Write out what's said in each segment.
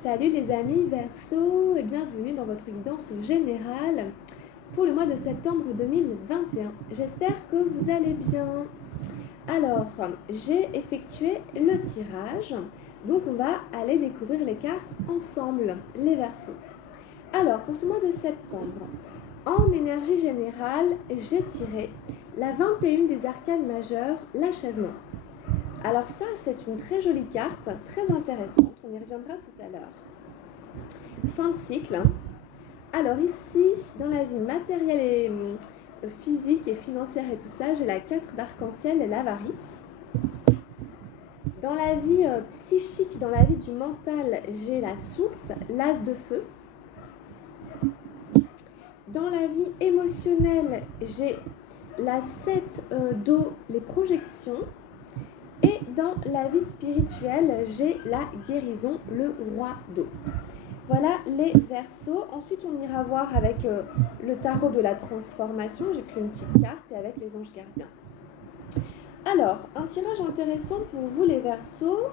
Salut les amis Verseau et bienvenue dans votre guidance générale pour le mois de septembre 2021. J'espère que vous allez bien. Alors, j'ai effectué le tirage, donc on va aller découvrir les cartes ensemble, les Verseaux. Alors, pour ce mois de septembre, en énergie générale, j'ai tiré la 21 des arcanes majeures, l'achèvement. Alors ça, c'est une très jolie carte, très intéressante, on y reviendra tout à l'heure. Fin de cycle. Alors ici, dans la vie matérielle et physique et financière et tout ça, j'ai la 4 d'arc-en-ciel et l'avarice. Dans la vie psychique, dans la vie du mental, j'ai la source, l'as de feu. Dans la vie émotionnelle, j'ai la 7 d'eau, les projections. Et dans la vie spirituelle, j'ai la guérison, le roi d'eau. Voilà les Verseaux. Ensuite, on ira voir avec le tarot de la transformation. J'ai pris une petite carte et avec les anges gardiens. Alors, un tirage intéressant pour vous les Verseaux.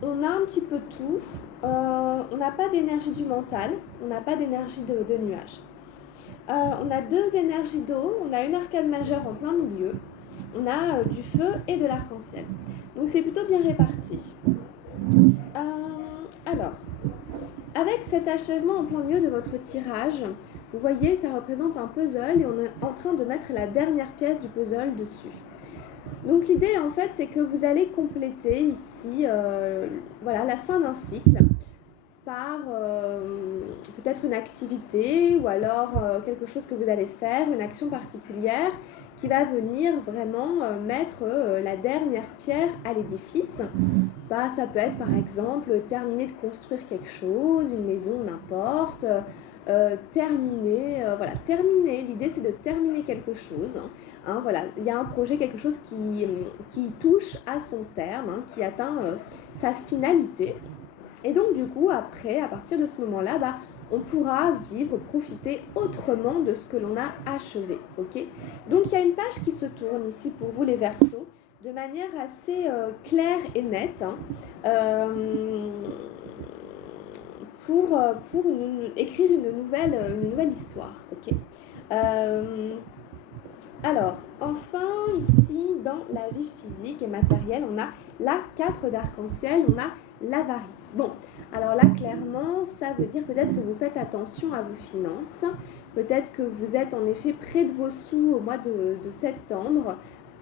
On a un petit peu tout. On n'a pas d'énergie du mental. On n'a pas d'énergie de nuage. On a deux énergies d'eau. On a une arcane majeure en plein milieu. On a du feu et de l'arc-en-ciel. Donc c'est plutôt bien réparti. Alors, avec cet achèvement en plein milieu de votre tirage, vous voyez, ça représente un puzzle et on est en train de mettre la dernière pièce du puzzle dessus. Donc l'idée en fait, c'est que vous allez compléter ici voilà, la fin d'un cycle par peut-être une activité ou alors quelque chose que vous allez faire, une action particulière qui va venir vraiment mettre la dernière pierre à l'édifice. Bah, ça peut être par exemple terminer de construire quelque chose, une maison, n'importe, terminer, terminer, l'idée c'est de terminer quelque chose. Hein, voilà, il y a un projet, quelque chose qui touche à son terme, hein, qui atteint sa finalité. Et donc du coup, après, à partir de ce moment-là, bah, on pourra vivre, profiter autrement de ce que l'on a achevé. Okay, donc il y a une page qui se tourne ici pour vous les Verseaux, de manière assez claire et nette, hein, pour écrire une nouvelle histoire. Okay, alors, enfin, ici, dans la vie physique et matérielle, on a la 4 d'arc-en-ciel, on a l'avarice. Bon, alors là, clairement, ça veut dire peut-être que vous faites attention à vos finances. Peut-être que vous êtes en effet près de vos sous au mois de septembre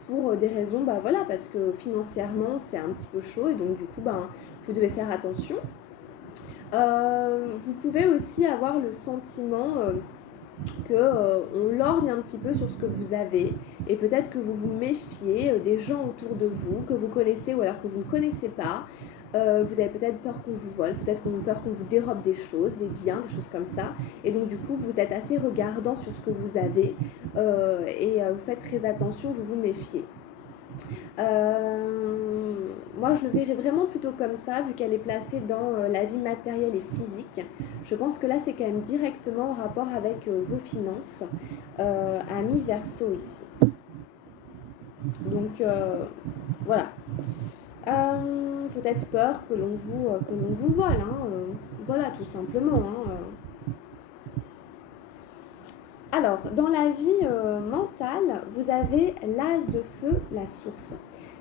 pour des raisons, bah voilà, parce que financièrement, c'est un petit peu chaud et donc du coup, bah, vous devez faire attention. Vous pouvez aussi avoir le sentiment qu'on lorgne un petit peu sur ce que vous avez et peut-être que vous vous méfiez des gens autour de vous que vous connaissez ou alors que vous ne connaissez pas. Vous avez peut-être peur qu'on vous vole, peut-être peur qu'on vous dérobe des choses, des biens, des choses comme ça. Et donc du coup, vous êtes assez regardant sur ce que vous avez et vous faites très attention, vous vous méfiez. Moi, je le verrais vraiment plutôt comme ça, vu qu'elle est placée dans la vie matérielle et physique. Je pense que là, c'est quand même directement en rapport avec vos finances, à mi-verso ici. Donc, voilà. Peut-être peur que l'on vous vole, hein, voilà, tout simplement. Hein, Alors, dans la vie mentale, vous avez l'as de feu, la source.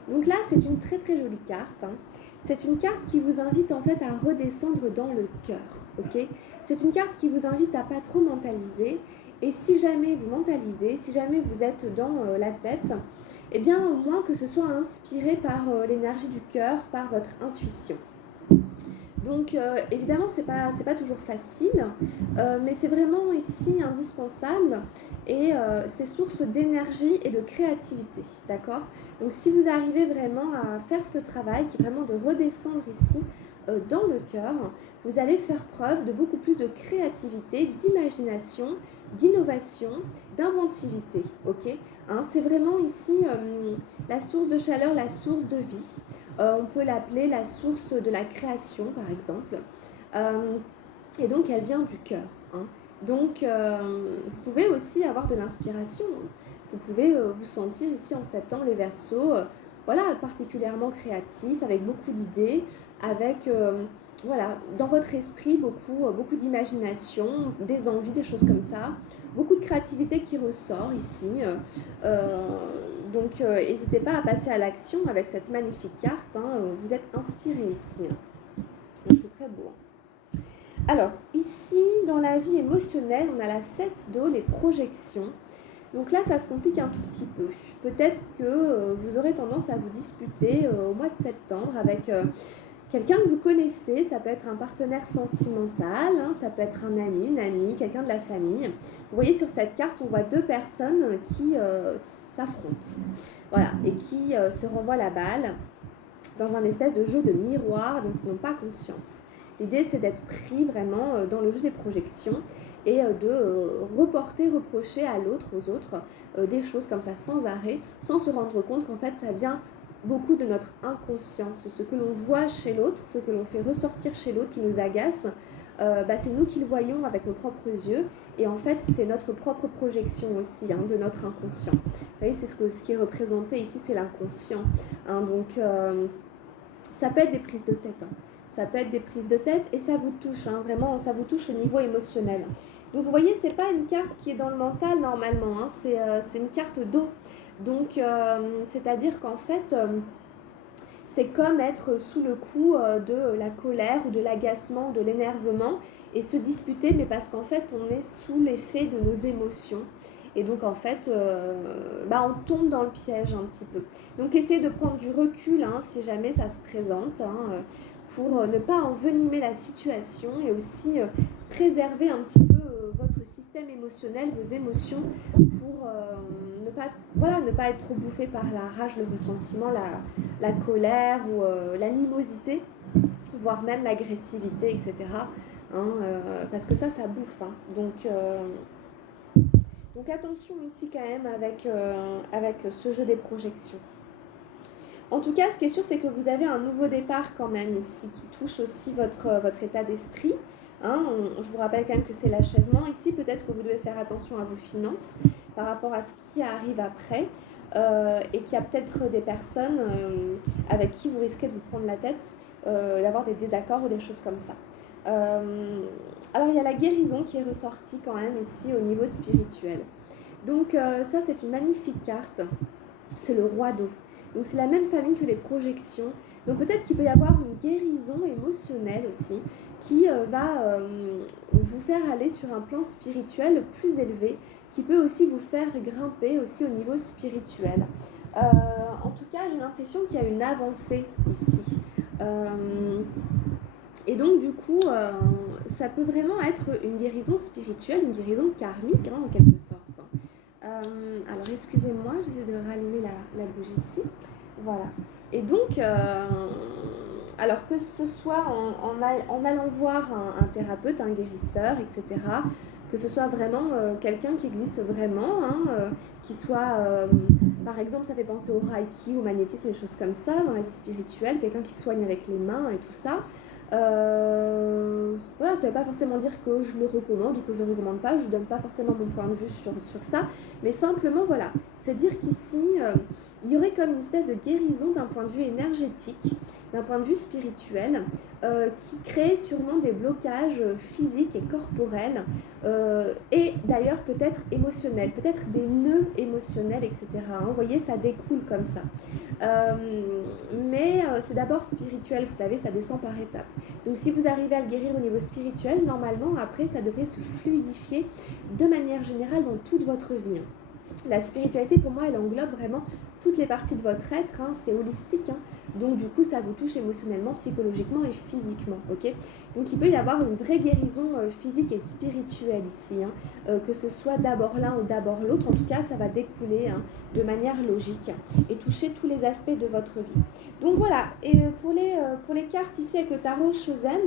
Donc là, c'est une très très jolie carte. Hein. C'est une carte qui vous invite en fait à redescendre dans le cœur. Okay, c'est une carte qui vous invite à pas trop mentaliser. Et si jamais vous mentalisez, si jamais vous êtes dans la tête, eh bien au moins que ce soit inspiré par l'énergie du cœur, par votre intuition. Donc évidemment, c'est pas toujours facile, mais c'est vraiment ici indispensable et c'est source d'énergie et de créativité, d'accord? Donc si vous arrivez vraiment à faire ce travail, qui est vraiment de redescendre ici dans le cœur, vous allez faire preuve de beaucoup plus de créativité, d'imagination, d'innovation, d'inventivité, ok? Hein, c'est vraiment ici la source de chaleur, la source de vie. On peut l'appeler la source de la création, par exemple. Et donc, elle vient du cœur. Hein. Donc, vous pouvez aussi avoir de l'inspiration. Vous pouvez vous sentir ici en septembre, les Verseaux, voilà, particulièrement créatifs, avec beaucoup d'idées, avec voilà, dans votre esprit, beaucoup d'imagination, des envies, des choses comme ça. Beaucoup de créativité qui ressort ici. Euh, donc, n'hésitez pas à passer à l'action avec cette magnifique carte. Hein. Vous êtes inspiré ici. Hein. Donc, c'est très beau. Alors, ici, dans la vie émotionnelle, on a la 7 d'eau, les projections. Donc là, ça se complique un tout petit peu. Peut-être que vous aurez tendance à vous disputer au mois de septembre avec quelqu'un que vous connaissez. Ça peut être un partenaire sentimental, hein, ça peut être un ami, une amie, quelqu'un de la famille. Vous voyez sur cette carte, on voit deux personnes qui s'affrontent, voilà, et qui se renvoient la balle dans un espèce de jeu de miroir dont ils n'ont pas conscience. L'idée, c'est d'être pris vraiment dans le jeu des projections et de reprocher à l'autre, aux autres, des choses comme ça sans arrêt, sans se rendre compte qu'en fait, ça vient beaucoup de notre inconscience. Ce que l'on voit chez l'autre, ce que l'on fait ressortir chez l'autre qui nous agace, c'est nous qui le voyons avec nos propres yeux. Et en fait, c'est notre propre projection aussi, hein, de notre inconscient. Vous voyez, c'est ce qui est représenté ici, c'est l'inconscient. Hein, donc, ça peut être des prises de tête. Hein. Ça peut être des prises de tête et ça vous touche, hein, vraiment, ça vous touche au niveau émotionnel. Donc vous voyez, c'est pas une carte qui est dans le mental normalement, hein, c'est une carte d'eau. Donc c'est-à-dire qu'en fait, c'est comme être sous le coup de la colère ou de l'agacement, de l'énervement et se disputer, mais parce qu'en fait, on est sous l'effet de nos émotions. Et donc en fait, on tombe dans le piège un petit peu. Donc essayez de prendre du recul hein, si jamais ça se présente, hein, pour ne pas envenimer la situation et aussi préserver un petit peu votre système émotionnel, vos émotions, pour ne pas être trop bouffé par la rage, le ressentiment, la colère ou l'animosité, voire même l'agressivité, etc. Hein, parce que ça bouffe. Hein. Donc attention ici quand même avec ce jeu des projections. En tout cas, ce qui est sûr, c'est que vous avez un nouveau départ quand même ici qui touche aussi votre état d'esprit. Hein, je vous rappelle quand même que c'est l'achèvement. Ici, peut-être que vous devez faire attention à vos finances par rapport à ce qui arrive après. Et qu'il y a peut-être des personnes avec qui vous risquez de vous prendre la tête, d'avoir des désaccords ou des choses comme ça. Alors, il y a la guérison qui est ressortie quand même ici au niveau spirituel. Donc, ça, c'est une magnifique carte. C'est le roi d'eau. Donc c'est la même famille que les projections. Donc peut-être qu'il peut y avoir une guérison émotionnelle aussi qui va vous faire aller sur un plan spirituel plus élevé, qui peut aussi vous faire grimper aussi au niveau spirituel. En tout cas, j'ai l'impression qu'il y a une avancée ici. Et donc du coup, ça peut vraiment être une guérison spirituelle, une guérison karmique hein, en quelque sorte. Alors excusez-moi, j'essaie de rallumer la bougie ici. Voilà. Et donc, alors que ce soit en allant voir un thérapeute, un guérisseur, etc., que ce soit vraiment quelqu'un qui existe vraiment, hein, qui soit, par exemple, ça fait penser au reiki, au magnétisme, des choses comme ça, dans la vie spirituelle, quelqu'un qui soigne avec les mains et tout ça. Voilà, ça ne veut pas forcément dire que je le recommande ou que je ne le recommande pas, je ne donne pas forcément mon point de vue sur ça, mais simplement, voilà, c'est dire qu'ici, il y aurait comme une espèce de guérison d'un point de vue énergétique, d'un point de vue spirituel, qui crée sûrement des blocages physiques et corporels, et d'ailleurs peut-être émotionnels, peut-être des nœuds émotionnels, etc. Hein, vous voyez, ça découle comme ça. Mais c'est d'abord spirituel, vous savez, ça descend par étapes. Donc si vous arrivez à le guérir au niveau spirituel, normalement, après, ça devrait se fluidifier de manière générale dans toute votre vie. La spiritualité, pour moi, elle englobe vraiment toutes les parties de votre être, hein, c'est holistique, hein, donc du coup, ça vous touche émotionnellement, psychologiquement et physiquement, ok. Donc il peut y avoir une vraie guérison physique et spirituelle ici, hein, que ce soit d'abord l'un ou d'abord l'autre, en tout cas, ça va découler hein, de manière logique et toucher tous les aspects de votre vie. Donc voilà, et pour les cartes ici avec le tarot Shozen,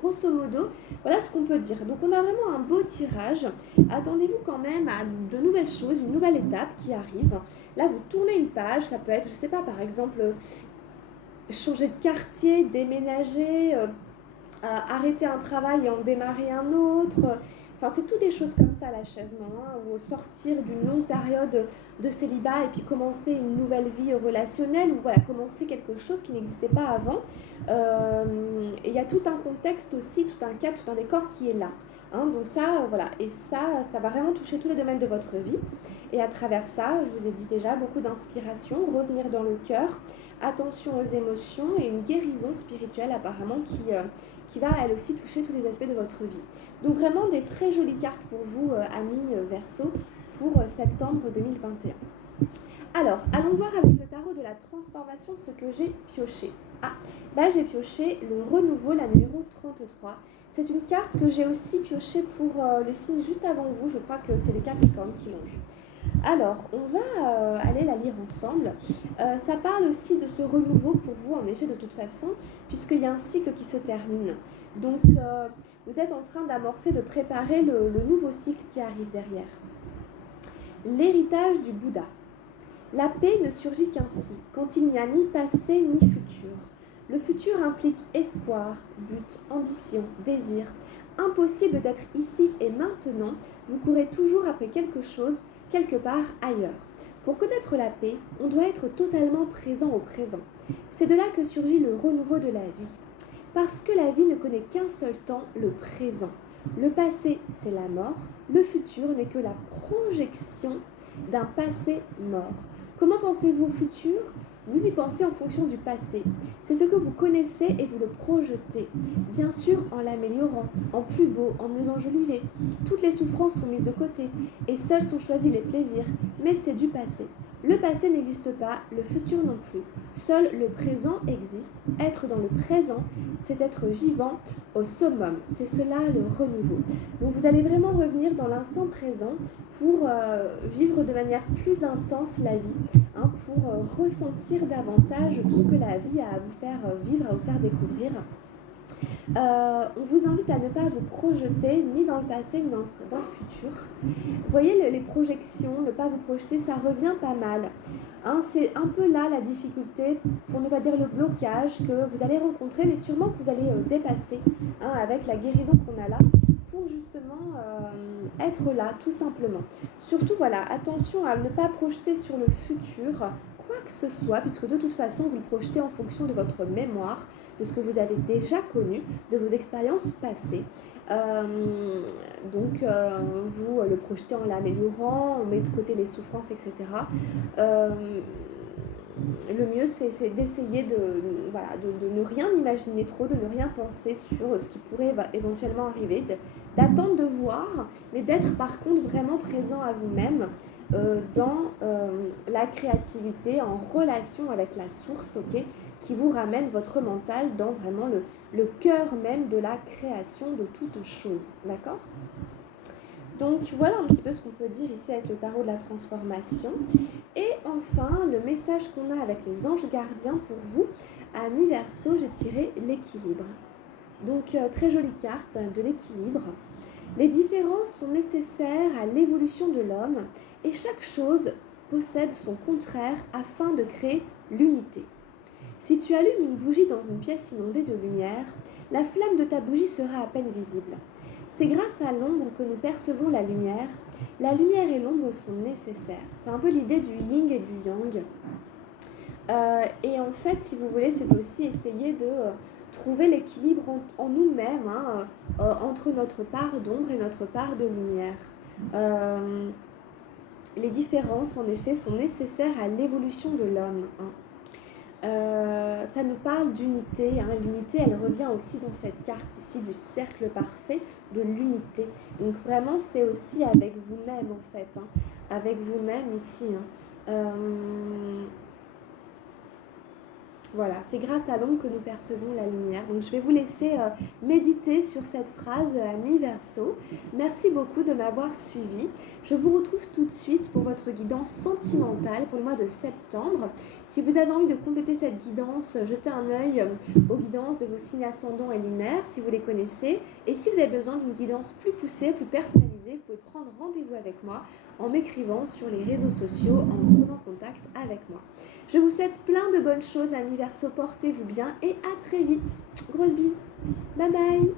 grosso modo, voilà ce qu'on peut dire. Donc on a vraiment un beau tirage. Attendez-vous quand même à de nouvelles choses, une nouvelle étape qui arrive. Là, vous tournez une page, ça peut être, je sais pas, par exemple, changer de quartier, déménager, arrêter un travail et en démarrer un autre. enfin c'est toutes des choses comme ça l'achèvement, hein, ou sortir d'une longue période de célibat et puis commencer une nouvelle vie relationnelle, ou voilà, commencer quelque chose qui n'existait pas avant. Et il y a tout un contexte aussi, tout un cadre, tout un décor qui est là. Hein, donc ça, voilà, et ça va vraiment toucher tous les domaines de votre vie. Et à travers ça, je vous ai dit déjà, beaucoup d'inspiration, revenir dans le cœur, attention aux émotions et une guérison spirituelle apparemment qui va elle aussi toucher tous les aspects de votre vie. Donc vraiment des très jolies cartes pour vous, amis Verseau, pour septembre 2021. Alors, allons voir avec le tarot de la transformation ce que j'ai pioché. Ah, là j'ai pioché le renouveau, la numéro 33. C'est une carte que j'ai aussi piochée pour le signe juste avant vous. Je crois que c'est les Capricornes qui l'ont eu. Alors, on va aller la lire ensemble. Ça parle aussi de ce renouveau pour vous, en effet, de toute façon, puisqu'il y a un cycle qui se termine. Donc, vous êtes en train d'amorcer, de préparer le nouveau cycle qui arrive derrière. L'héritage du Bouddha. La paix ne surgit qu'ainsi, quand il n'y a ni passé ni futur. Le futur implique espoir, but, ambition, désir. Impossible d'être ici et maintenant, vous courez toujours après quelque chose, quelque part ailleurs. Pour connaître la paix, on doit être totalement présent au présent. C'est de là que surgit le renouveau de la vie. Parce que la vie ne connaît qu'un seul temps, le présent. Le passé, c'est la mort. Le futur n'est que la projection d'un passé mort. Comment pensez-vous au futur ? Vous y pensez en fonction du passé. C'est ce que vous connaissez et vous le projetez. Bien sûr, en l'améliorant, en plus beau, en mieux enjolivé. Toutes les souffrances sont mises de côté et seuls sont choisis les plaisirs. Mais c'est du passé. Le passé n'existe pas, le futur non plus. Seul le présent existe. Être dans le présent, c'est être vivant au summum. C'est cela le renouveau. Donc vous allez vraiment revenir dans l'instant présent pour vivre de manière plus intense la vie, hein, pour ressentir davantage tout ce que la vie a à vous faire vivre, à vous faire découvrir. On vous invite à ne pas vous projeter ni dans le passé ni dans le futur. Vous voyez les projections, ne pas vous projeter, ça revient pas mal. Hein, c'est un peu là la difficulté, pour ne pas dire le blocage que vous allez rencontrer, mais sûrement que vous allez dépasser, hein, avec la guérison qu'on a là, pour justement être là tout simplement. Surtout voilà, attention à ne pas projeter sur le futur quoi que ce soit, puisque de toute façon vous le projetez en fonction de votre mémoire, de ce que vous avez déjà connu, de vos expériences passées. Donc vous le projetez en l'améliorant, on met de côté les souffrances, etc. Le mieux c'est d'essayer de ne rien imaginer trop, de ne rien penser sur ce qui pourrait éventuellement arriver, d'attendre de voir, mais d'être par contre vraiment présent à vous-même dans la créativité, en relation avec la source, ok, qui vous ramène votre mental dans vraiment le cœur même de la création de toute chose, d'accord ? Donc voilà un petit peu ce qu'on peut dire ici avec le tarot de la transformation. Et enfin, le message qu'on a avec les anges gardiens pour vous, amis Verseau, j'ai tiré l'équilibre. Donc très jolie carte de l'équilibre. Les différences sont nécessaires à l'évolution de l'homme et chaque chose possède son contraire afin de créer l'unité. Si tu allumes une bougie dans une pièce inondée de lumière, la flamme de ta bougie sera à peine visible. C'est grâce à l'ombre que nous percevons la lumière. La lumière et l'ombre sont nécessaires. C'est un peu l'idée du yin et du yang. Et en fait, si vous voulez, c'est aussi essayer de trouver l'équilibre en nous-mêmes, hein, entre notre part d'ombre et notre part de lumière. Les différences, en effet, sont nécessaires à l'évolution de l'homme, hein. Ça nous parle d'unité, hein. L'unité, elle revient aussi dans cette carte ici du cercle parfait de l'unité. Donc vraiment, c'est aussi avec vous-même en fait, hein. Avec vous-même ici, hein. Voilà, c'est grâce à l'ombre que nous percevons la lumière. Donc je vais vous laisser méditer sur cette phrase, amis Verseau. Merci beaucoup de m'avoir suivi. Je vous retrouve tout de suite pour votre guidance sentimentale pour le mois de septembre. Si vous avez envie de compléter cette guidance, jetez un œil aux guidances de vos signes ascendants et lunaires, si vous les connaissez. Et si vous avez besoin d'une guidance plus poussée, plus personnalisée, vous pouvez prendre rendez-vous avec moi en m'écrivant sur les réseaux sociaux, en prenant contact avec moi. Je vous souhaite plein de bonnes choses, amis Verseau, portez-vous bien et à très vite. Grosse bise. Bye bye.